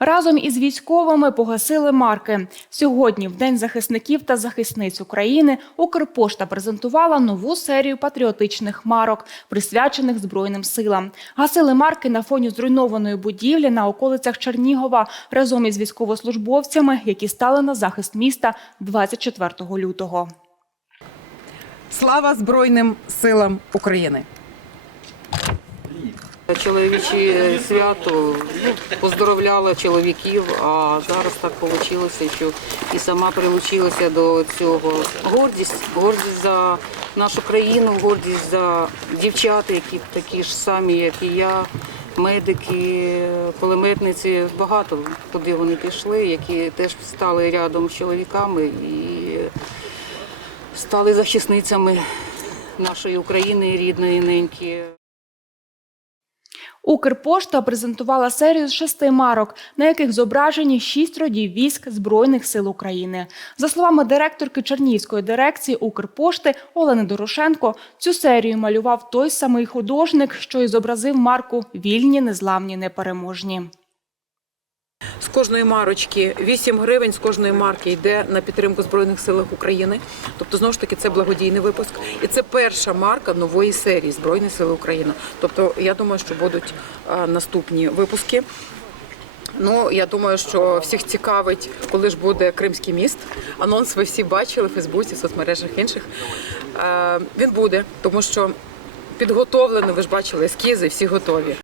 Разом із військовими погасили марки. Сьогодні, в День захисників та захисниць України, Укрпошта презентувала нову серію патріотичних марок, присвячених Збройним силам. Гасили марки на фоні зруйнованої будівлі на околицях Чернігова разом із військовослужбовцями, які стали на захист міста 24 лютого. Слава Збройним силам України! Чоловічі свято ну, поздоровляла чоловіків, а зараз так вийшло, що і сама прилучилася до цього. Гордість, гордість за нашу країну, гордість за дівчат, які такі ж самі, як і я, медики, кулеметниці. Багато куди вони пішли, які теж стали рядом з чоловіками і стали захисницями нашої України рідної неньки. Укрпошта презентувала серію з шести марок, на яких зображені шість родів військ Збройних сил України. За словами директорки Чернігівської дирекції Укрпошти Олени Дорошенко, цю серію малював той самий художник, що і зобразив марку Вільні, незламні, непереможні. З кожної марочки 8 гривень з кожної марки йде на підтримку Збройних сил України. Тобто, знову ж таки, це благодійний випуск. І це перша марка нової серії Збройні Сили України. Тобто, я думаю, що будуть наступні випуски. Ну, я думаю, що всіх цікавить, коли ж буде Кримський міст. Анонс ви всі бачили в Фейсбуці, в соцмережах інших. Він буде, тому що підготовлено, ви ж бачили ескізи, всі готові.